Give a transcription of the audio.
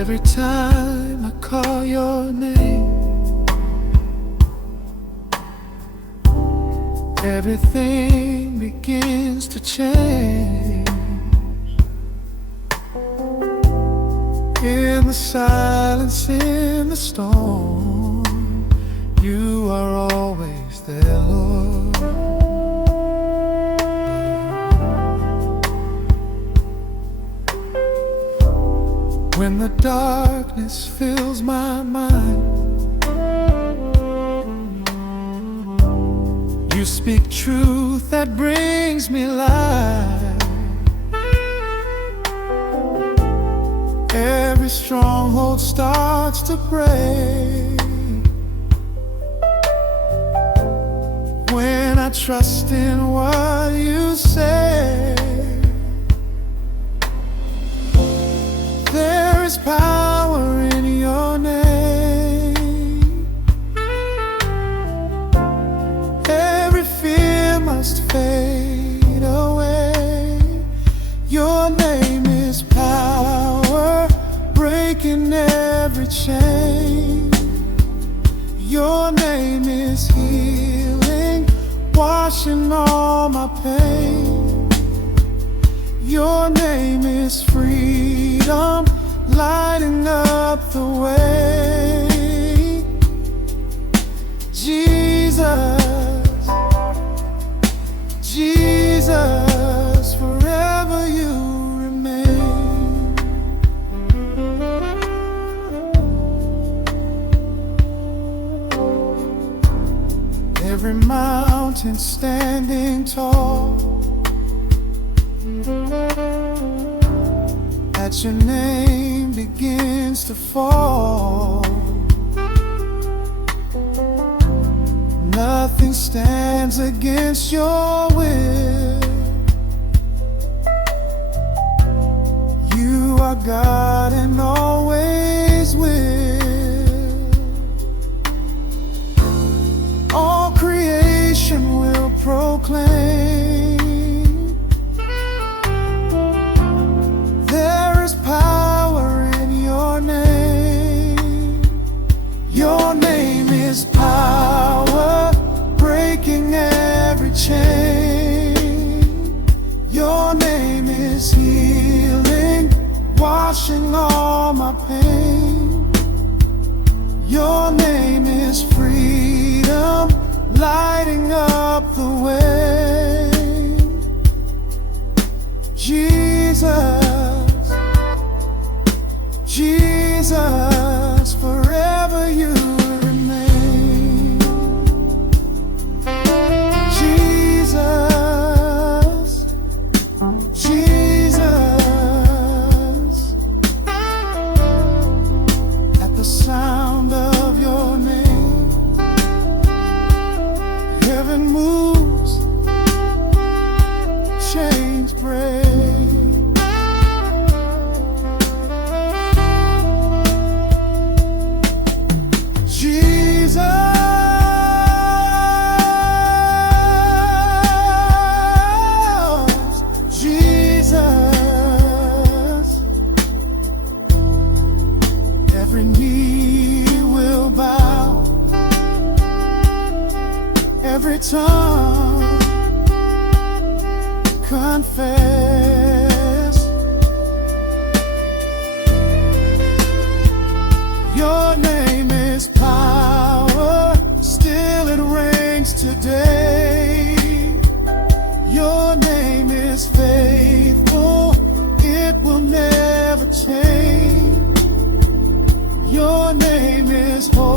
Every time I call your name, everything begins to change. In the silence, in the storm, you are always there, Lord. When the darkness fills my mind, you speak truth that brings me life. Every stronghold starts to break when I trust in what you say. There is power in your name. Every fear must fade away. Your name is power, breaking every chain. Your name is healing, washing all my pain. Your name is freedom, lighting up the way. Jesus, Jesus, forever you remain. Every mountain standing tall, at your name begins to fall. Nothing stands against your will. You are God and always will. All creation will proclaim there is power in your name. Your name is power, breaking every chain. Your name is healing, washing all my pain. Your name is freedom, lighting up the way. Jesus, Jesus, forever you remain. Jesus, Jesus, at the sound of your name, heaven moves, chains break. Every knee will bow, every tongue confess. Your name is power, still it reigns today. Your name is faithful, it will never change. Your name is holy.